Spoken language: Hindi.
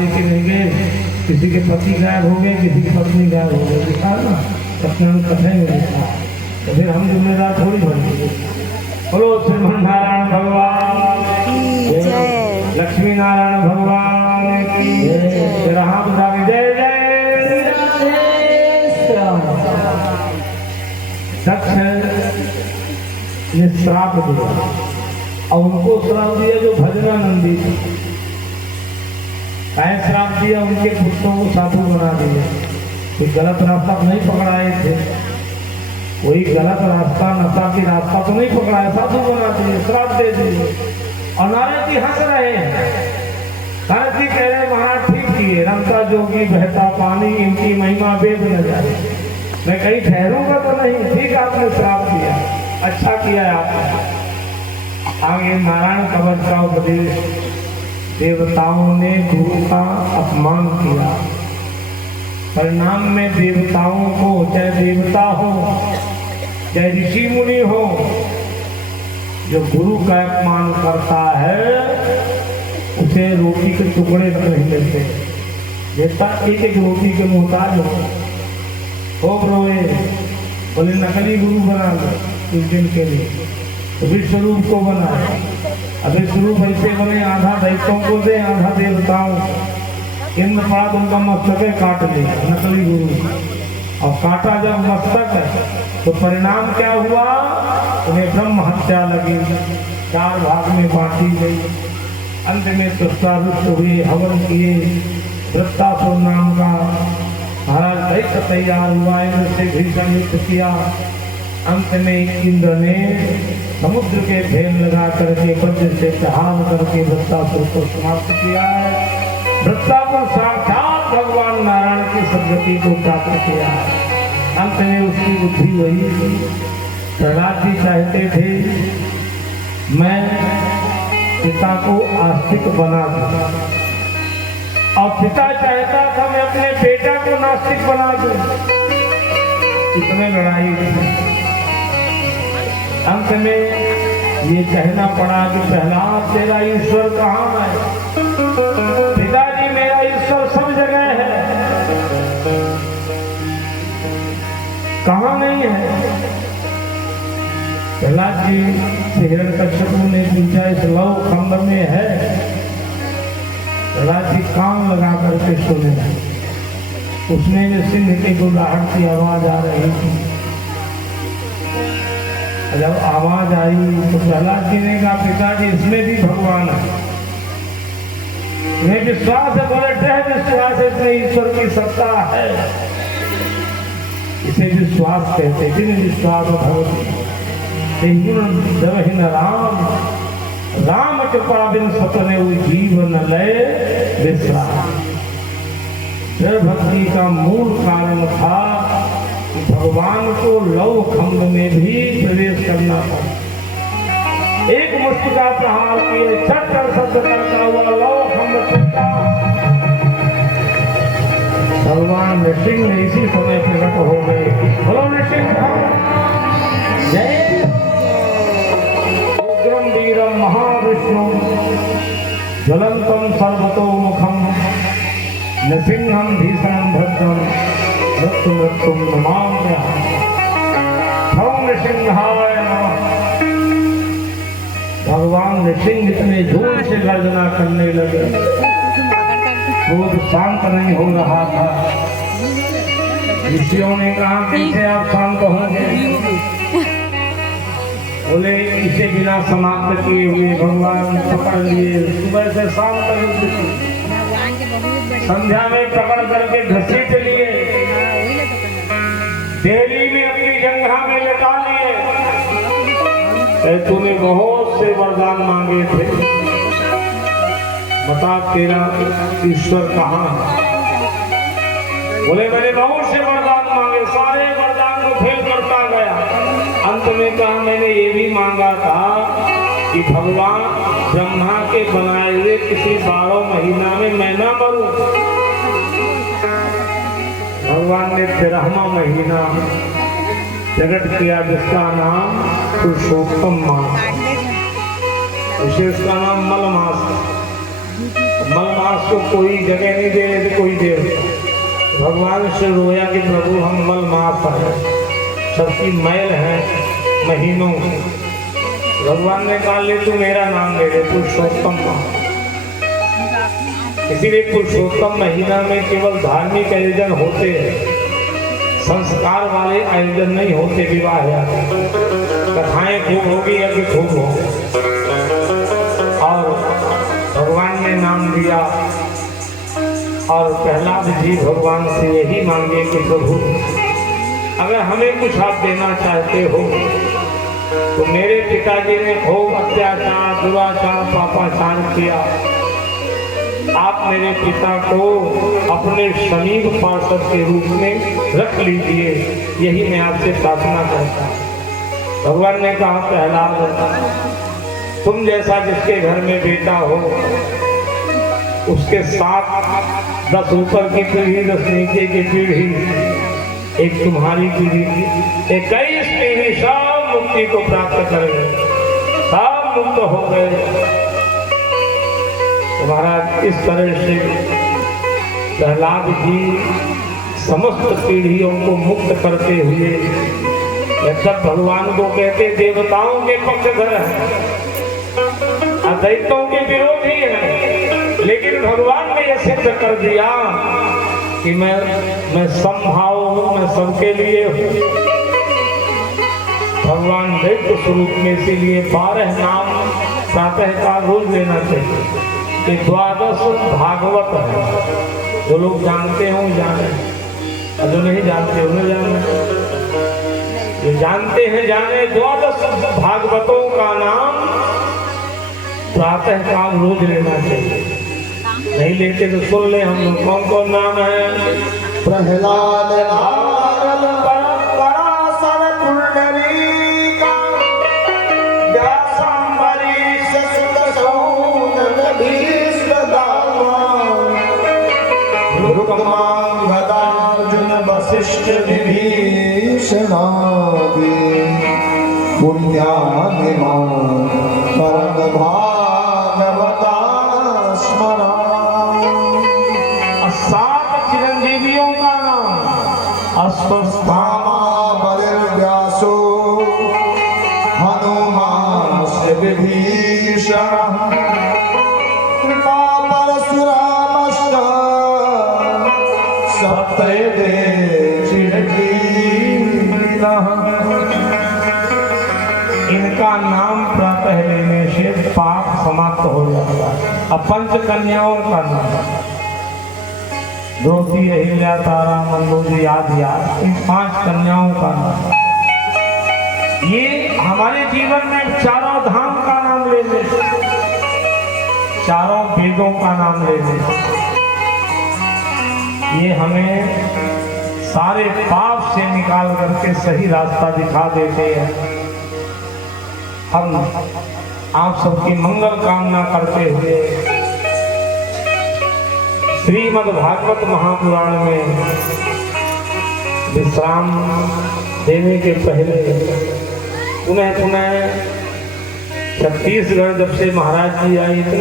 रहेंगे, किसी के पति गायब हो गए, किसी की पत्नी गायब हो गई, लिखा ना सपने में कथाएं में लिखा, तो फिर हम जिम्मेदार थोड़ी बनेंगे। बोलो श्रीमन नारायण भगवान की जय, लक्ष्मी नारायण भगवान की जय, राम राम जय जय। दक्ष ने श्राप दिया और उनको श्राप दिया जो भजनानंदी थे। श्राप दिया, उनके पुत्रों को साधु बना दिया। कोई गलत रास्ता नहीं पकड़ाए थे, कोई गलत रास्ता नशा की रास्ता तो नहीं पकड़ाया, साधु बना दिए, श्राप दे दिए। और नारद जी हंस रहे हैं, नारद जी कह रहे हैं महाराज ठीक किए, रमता जोगी बहता पानी, इनकी महिमा वेद न जाए, मैं कहीं ठहरूंगा तो नहीं, ठीक आपने श्राप दिया, अच्छा किया आपने। आगे नारायण कवच का उपदेश, देवताओं ने गुरु का अपमान किया, परिणाम में देवताओं को, चाहे देवता हो चाहे ऋषि मुनि हो, जो गुरु का अपमान करता है उसे रोटी के टुकड़े तक नहीं मिलते। देवता एक एक रोटी के मोहताज हो रोए, बोले नकली गुरु बना लो कुछ दिन के लिए, तो विश्वरूप को बनाए। अब विश्वरूप ऐसे बने, आधा दैत्यों को दे, आधा देवताओं। इंद्रपाद उनका मस्तक काट लिया, नकली गुरु, और काटा जब मस्तक तो परिणाम क्या हुआ, उन्हें ब्रह्म हत्या लगी, 4 भाग में बांटी गई। अंत में तुष्टारुष्ट हुए, हवन किए, वृत्तासुर नाम का महाराज दैत्य तैयार हुआ, इंद्र से भीषण युद्ध किया। अंत में इंद्र ने समुद्र के भेद लगा करके वज्र से प्रहार करके वृत्तासुर को समाप्त किया है। वृत्तासुर साक्षात भगवान नारायण की सद्गति को प्राप्त किया है। अंत में उसकी बुद्धि वही, प्रहलाद जी चाहते थे मैं पिता को आस्तिक बना दूं, और पिता चाहता था मैं अपने बेटा को नास्तिक बना दूं। इतने लड़ाई थी। अंत में ये कहना पड़ा कि प्रहलाद तेरा ईश्वर कहाँ है? पिताजी मेरा ईश्वर सब जगह है, कहाँ नहीं है? प्रहलाद जी से हिरण्यकश्यप ने पूछा इस लव खंड में है? प्रहलाद जी कान लगा करके सुने, उसमें भी सिंह की गुड़ाहट की आवाज आ रही थी। जब आवाज आई तो प्रहलाद जी ने कहा पिताजी इसमें भी भगवान है, इन्हें विश्वास है, बोले दृढ़ विश्वास है इसमें ईश्वर की सत्ता है, इसे विश्वास कहते, जिन विश्वास भगवती राम राम कृपा बिन सतने जीवन लय विश्राम। दृढ़ भक्ति का मूल कारण था कि भगवान को लव खंड में भी प्रवेश करना था। एक मुष्टि का प्रहार किए, चक्कर शब्द करता हुआ लव खंड छूटा। भगवान नृसिंह इसी समय प्रकट हो गए। बोलो नृसिंह जय। उग्रम वीरम महाविष्णु ज्वलंतम सर्वतोमुखम नृसिंहम भीषणम भद्रम मृत्यु मृत्युम नमाम्यहम्। ओम नृसिंहाय नमः। भगवान नृसिंह इतने जोर से गर्जना करने लगे, क्रोध शांत नहीं हो रहा था। ऋषियों ने कहा कैसे आप शांत होंगे? बोले इसे बिना समाप्त किए हुए भगवान पकड़ लिए, सुबह से शाम तक संध्या में पकड़ करके घसीट लिए, देहली में अपनी जंघा में लटा लिए। तूने बहुत से वरदान मांगे थे, बता तेरा ईश्वर कहाँ है? बोले मैंने बहुत से वरदान मांगे, सारे वरदान को फेल करता गया। अंत में कहा मैंने ये भी मांगा था कि भगवान ब्रह्मा के बनाए हुए किसी 12 महीना में मैं ना मरूं। भगवान ने 13वां महीना प्रकट किया जिसका नाम पुरुषोत्तम मास, विशेष का नाम मल मास। मलमास को कोई जगह नहीं दे रहे थे, कोई देवता। भगवान से रोया कि प्रभु हम मलमास हैं, सबकी मैल है महीनों। भगवान ने कहा ले तू मेरा नाम ले ले, पुरुषोत्तम। इसीलिए पुरुषोत्तम महीना में केवल धार्मिक आयोजन होते हैं, संस्कार वाले आयोजन नहीं होते। विवाह या कथाएं खूब होगी या कि खूब हो। और भगवान ने नाम दिया और प्रहलाद जी भगवान से यही मांगे कि प्रभु अगर हमें कुछ आप देना चाहते हो तो मेरे पिताजी ने खूब अत्याचार, दुराचार, पापाचार किया। आप मेरे पिता को अपने समीप पार्षद के रूप में रख लीजिए, यही मैं आपसे प्रार्थना करता हूँ। भगवान ने कहा प्रहलाद तुम जैसा जिसके घर में बेटा हो उसके साथ 10 ऊपर की पीढ़ी, 10 नीचे की पीढ़ी, एक तुम्हारी पीढ़ी की 21 पीढ़ी सब मुक्ति को प्राप्त करेंगे, सब मुक्त हो गए। महाराज इस तरह से प्रहलाद जी समस्त पीढ़ियों को मुक्त करते हुए जब भगवान को कहते देवताओं के पक्षधर हैं, दैत्यों के विरोधी हैं, लेकिन भगवान ने यह सिद्ध कर दिया कि मैं समभाव हूँ, मैं सबके लिए हूँ। भगवान दैत्य स्वरूप में, इसीलिए 12 नाम प्रातः काल रोज लेना चाहिए। 12 भागवत है, जो लोग जानते हो जाने, और जो नहीं जानते उन्हें जाने। जो जानते हैं जाने। 12 भागवतों का नाम प्रातः काल रोज लेना चाहिए। नहीं लेते तो सुन ले हम लोग। कौन कौन नाम है? प्रहलाद, नारद, पराशर, पुंडरीका, व्यास, अम्बरीश, सुत, सौनक, भीष्म, दामा, रुक्मांगद, अर्जुन, वसिष्ठ, विभीषणादि पुण्यात्मान परम भागवता स्मरा। 7 चिरंजीवियों का नाम अश्वत्थामा, बलिर्व्यासो, हनुमांश्च विभीषण, कृपा परशुरामश्च, सप्तैते चिरकीर्तिनः। इनका नाम प्रातः लेने से पाप समाप्त हो जाता है। अब 5 कन्याओं का नाम द्रौपदी, अहिल्या, तारा, मंदोदरी आदि आदि, इन 5 कन्याओं का नाम। ये हमारे जीवन में चारों धाम का नाम लेने, चारों वेदों का नाम लेने, ये हमें सारे पाप से निकाल करके सही रास्ता दिखा देते हैं। हम आप सबकी मंगल कामना करते हुए श्रीमद् भागवत महापुराण में विश्राम देने के पहले पुनः छत्तीसगढ़ जब से महाराज जी आए, इतने